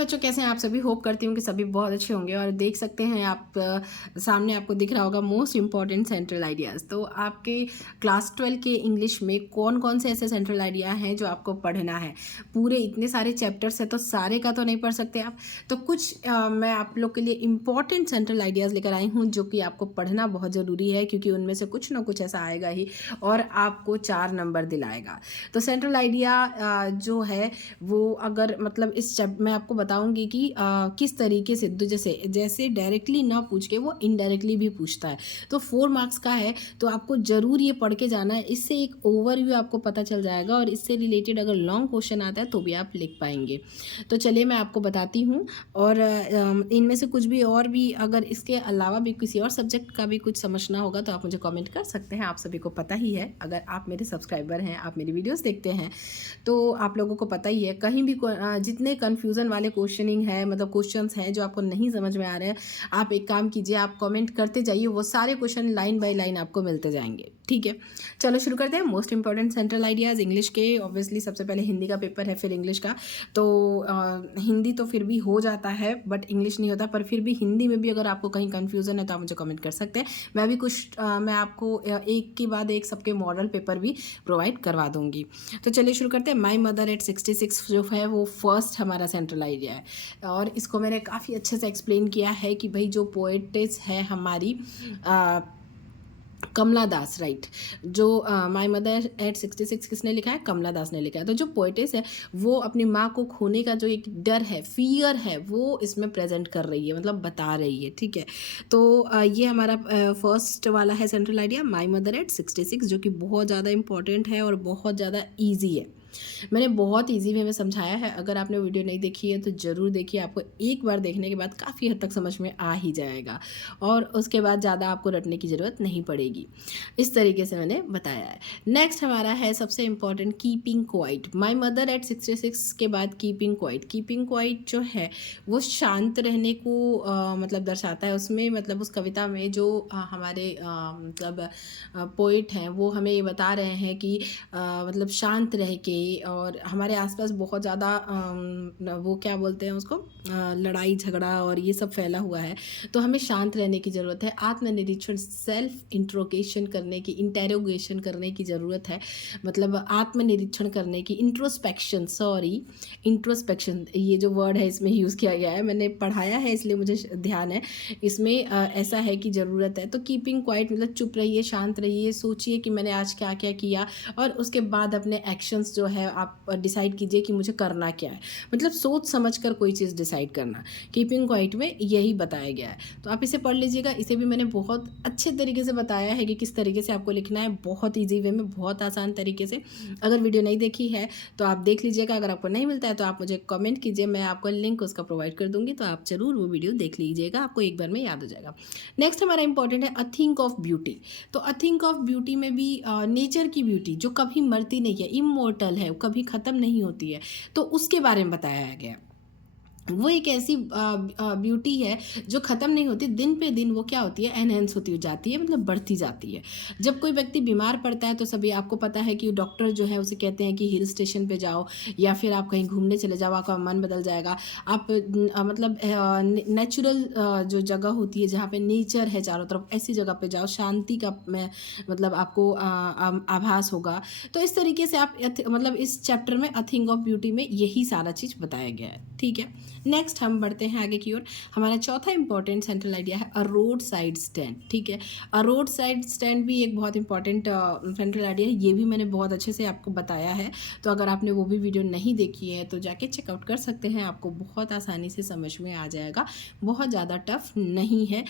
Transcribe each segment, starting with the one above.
बच्चों, कैसे हैं आप सभी। होप करती हूँ कि सभी बहुत अच्छे होंगे। और देख सकते हैं आप सामने आपको दिख रहा होगा मोस्ट इम्पॉर्टेंट सेंट्रल आइडियाज़। तो आपके क्लास 12 के इंग्लिश में कौन कौन से ऐसे सेंट्रल आइडिया हैं जो आपको पढ़ना है। पूरे इतने सारे चैप्टर्स हैं तो सारे का तो नहीं पढ़ सकते आप। तो कुछ मैं आप लोग के लिए इम्पॉर्टेंट सेंट्रल आइडियाज़ लेकर आई हूँ जो कि आपको पढ़ना बहुत ज़रूरी है, क्योंकि उनमें से कुछ ना कुछ ऐसा आएगा ही और आपको 4 नंबर दिलाएगा। तो सेंट्रल आइडिया जो है वो अगर मतलब मैं आपको बताऊंगी कि किस तरीके से जैसे जैसे डायरेक्टली ना पूछ के वो इनडायरेक्टली भी पूछता है। तो 4 मार्क्स का है तो आपको ज़रूर ये पढ़ के जाना है। इससे एक ओवरव्यू आपको पता चल जाएगा और इससे रिलेटेड अगर लॉन्ग क्वेश्चन आता है तो भी आप लिख पाएंगे। तो चलिए मैं आपको बताती हूँ। और इनमें से कुछ भी और भी अगर इसके अलावा भी किसी और सब्जेक्ट का भी कुछ समझना होगा तो आप मुझे कमेंट कर सकते हैं। आप सभी को पता ही है, अगर आप मेरे सब्सक्राइबर हैं, आप मेरी वीडियोज़ देखते हैं तो आप लोगों को पता ही है। कहीं भी जितने कन्फ्यूज़न वाले क्वेश्चनिंग है, मतलब क्वेश्चंस हैं जो आपको नहीं समझ में आ रहे हैं, आप एक काम कीजिए, आप कमेंट करते जाइए, वो सारे क्वेश्चन लाइन बाय लाइन आपको मिलते जाएंगे। ठीक है, चलो शुरू करते हैं। Most important central ideas English के। ऑब्वियसली सबसे पहले हिंदी का पेपर है, फिर इंग्लिश का। तो हिंदी तो फिर भी हो जाता है बट इंग्लिश नहीं होता, पर फिर भी हिंदी में भी अगर आपको कहीं कन्फ्यूज़न है तो आप मुझे कमेंट कर सकते हैं। मैं भी कुछ मैं आपको एक के बाद एक सबके मॉडल पेपर भी प्रोवाइड करवा दूँगी। तो चलिए शुरू करते हैं। माई मदर एट 66 जो है वो फर्स्ट हमारा सेंट्रल आइडिया है। और इसको मैंने काफ़ी अच्छे से एक्सप्लेन किया है कि भाई जो पोएटिस है हमारी कमला दास, राइट। जो माई मदर एट 66 किसने लिखा है? कमला दास ने लिखा है। तो जो पोएटिस है वो अपनी माँ को खोने का जो एक डर है, फियर है, वो इसमें प्रेजेंट कर रही है, मतलब बता रही है। ठीक है, तो ये हमारा फर्स्ट वाला है central idea, my mother eight 66, जो कि बहुत ज़्यादा इंपॉर्टेंट है और बहुत ज़्यादा ईजी है। मैंने बहुत इजी वे में समझाया है। अगर आपने वीडियो नहीं देखी है तो ज़रूर देखिए, आपको एक बार देखने के बाद काफ़ी हद तक समझ में आ ही जाएगा और उसके बाद ज़्यादा आपको रटने की ज़रूरत नहीं पड़ेगी। इस तरीके से मैंने बताया है। नेक्स्ट हमारा है सबसे important, keeping quiet. My mother eight 66 के बाद कीपिंग क्वाइट। कीपिंग क्वाइट जो है वो शांत रहने को मतलब दर्शाता है। उसमें मतलब उस कविता में जो हमारे मतलब पोइट हैं वो हमें ये बता रहे हैं कि मतलब शांत रह के, और हमारे आसपास बहुत ज़्यादा वो क्या बोलते हैं उसको, लड़ाई झगड़ा और ये सब फैला हुआ है, तो हमें शांत रहने की ज़रूरत है। आत्मनिरीक्षण, सेल्फ इंट्रोगेशन करने की, इंटेरोगेशन करने की ज़रूरत है। मतलब आत्मनिरीक्षण करने की, इंट्रोस्पेक्शन, सॉरी इंट्रोस्पेक्शन ये जो वर्ड है इसमें यूज़ किया गया है, मैंने पढ़ाया है इसलिए मुझे ध्यान है। इसमें ऐसा है कि ज़रूरत है। तो कीपिंग क्वाइट मतलब चुप रहिए, शांत रहिए, सोचिए कि मैंने आज क्या क्या किया और उसके बाद अपने एक्शंस जो है आप डिसाइड कीजिए कि मुझे करना क्या है। मतलब सोच समझ कर कोई चीज़ डिसाइड करना, कीपिंग क्वाइट में यही बताया गया है। तो आप इसे पढ़ लीजिएगा। इसे भी मैंने बहुत अच्छे तरीके से बताया है कि किस तरीके से आपको लिखना है, बहुत ईजी वे में, बहुत आसान तरीके से। अगर वीडियो नहीं देखी है तो आप देख लीजिएगा। अगर आपको नहीं मिलता है तो आप मुझे कमेंट कीजिए, मैं आपको लिंक उसका प्रोवाइड कर दूँगी, तो आप ज़रूर वो वीडियो देख लीजिएगा, आपको एक बार में याद हो जाएगा। नेक्स्ट हमारा इंपॉर्टेंट है अ थिंक ऑफ ब्यूटी। तो अ थिंक ऑफ ब्यूटी में भी नेचर की ब्यूटी जो कभी मरती नहीं है, इमोर्टल है, कभी ख़त्म नहीं होती है, तो उसके बारे में बताया गया। वो एक ऐसी ब्यूटी है जो ख़त्म नहीं होती, दिन पे दिन वो क्या होती है, एनहेंस होती जाती है, मतलब बढ़ती जाती है। जब कोई व्यक्ति बीमार पड़ता है तो सभी आपको पता है कि डॉक्टर जो है उसे कहते हैं कि हिल स्टेशन पे जाओ या फिर आप कहीं घूमने चले जाओ, आपका मन बदल जाएगा। आप मतलब नेचुरल जो जगह होती है जहाँ पे नेचर है चारों तरफ, ऐसी जगह पे जाओ, शांति का मतलब आपको आभास होगा। तो इस तरीके से आप मतलब इस चैप्टर में अ थिंग ऑफ ब्यूटी में यही सारा चीज़ बताया गया है। ठीक है, नेक्स्ट हम बढ़ते हैं आगे की ओर। हमारा चौथा इंपॉर्टेंट सेंट्रल आइडिया है अ रोड साइड स्टैंड। ठीक है, अ रोड साइड स्टैंड भी एक बहुत इंपॉर्टेंट सेंट्रल आइडिया है। ये भी मैंने बहुत अच्छे से आपको बताया है, तो अगर आपने वो भी वीडियो नहीं देखी है तो जाके चेकआउट कर सकते हैं, आपको बहुत आसानी से समझ में आ जाएगा, बहुत ज़्यादा टफ नहीं है।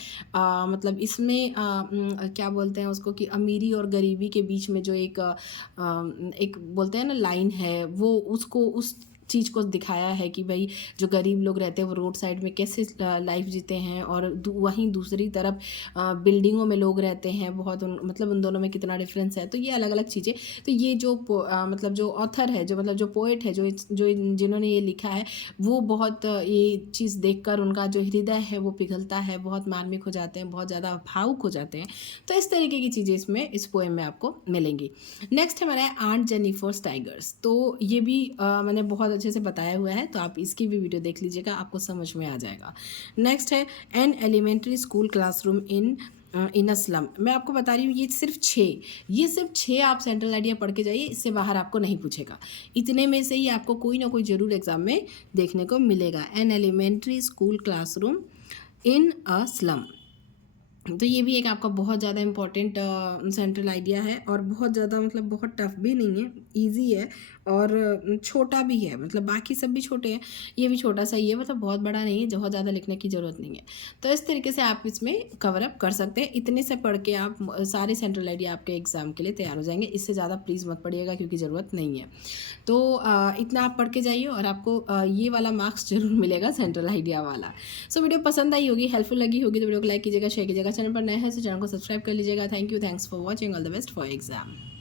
मतलब इसमें क्या बोलते हैं उसको कि अमीरी और गरीबी के बीच में जो एक बोलते हैं ना लाइन है, वो उसको उस चीज़ को दिखाया है कि भाई जो गरीब लोग रहते हैं वो रोड साइड में कैसे लाइफ जीते हैं, और वहीं दूसरी तरफ बिल्डिंगों में लोग रहते हैं, बहुत मतलब उन दोनों में कितना डिफरेंस है। तो ये अलग अलग चीज़ें, तो ये जो मतलब जो ऑथर है, जो मतलब जो पोएट है, जो जिन्होंने ये लिखा है, वो बहुत ये चीज़ देखकर उनका जो हृदय है वो पिघलता है, बहुत मार्मिक हो जाते हैं, बहुत ज़्यादा भावुक हो जाते हैं। तो इस तरीके की चीज़ें इसमें इस पोएम में आपको मिलेंगी। नेक्स्ट हमारा है आंट जेनिफर स्टाइगर्स। तो ये भी मैंने बहुत अच्छे से बताया हुआ है, तो आप इसकी भी वीडियो देख लीजिएगा, आपको समझ में आ जाएगा। नेक्स्ट है an elementary school classroom in a slum. मैं आपको बता रही हूँ ये सिर्फ छः आप सेंट्रल आइडिया पढ़ के जाइए, इससे बाहर आपको नहीं पूछेगा। इतने में से ही आपको कोई ना कोई ज़रूर एग्जाम में देखने को मिलेगा। An elementary school classroom in a slum, तो ये भी एक आपका बहुत ज़्यादा इम्पॉर्टेंट सेंट्रल आइडिया है, और बहुत ज़्यादा मतलब बहुत टफ भी नहीं है, इजी है, और छोटा भी है। मतलब बाकी सब भी छोटे हैं, ये भी छोटा सा ही है, मतलब बहुत बड़ा नहीं है, बहुत ज़्यादा लिखने की ज़रूरत नहीं है। तो इस तरीके से आप इसमें कवर अप कर सकते हैं। इतने से पढ़ के आप सारे सेंट्रल आइडिया आपके एग्ज़ाम के लिए तैयार हो जाएंगे। इससे ज़्यादा प्लीज़ मत पढ़िएगा, क्योंकि ज़रूरत नहीं है। तो इतना आप पढ़ के जाइए, और आपको ये वाला मार्क्स जरूर मिलेगा, सेंट्रल आइडिया वाला। सो वीडियो पसंद आई होगी, हेल्पफुल लगी होगी, तो वीडियो को लाइक कीजिएगा, शेयर कीजिएगा। चैनल पर नए हैं तो चैनल को सब्सक्राइब कर लीजिएगा। Thank you, thanks for watching, all the best for exam.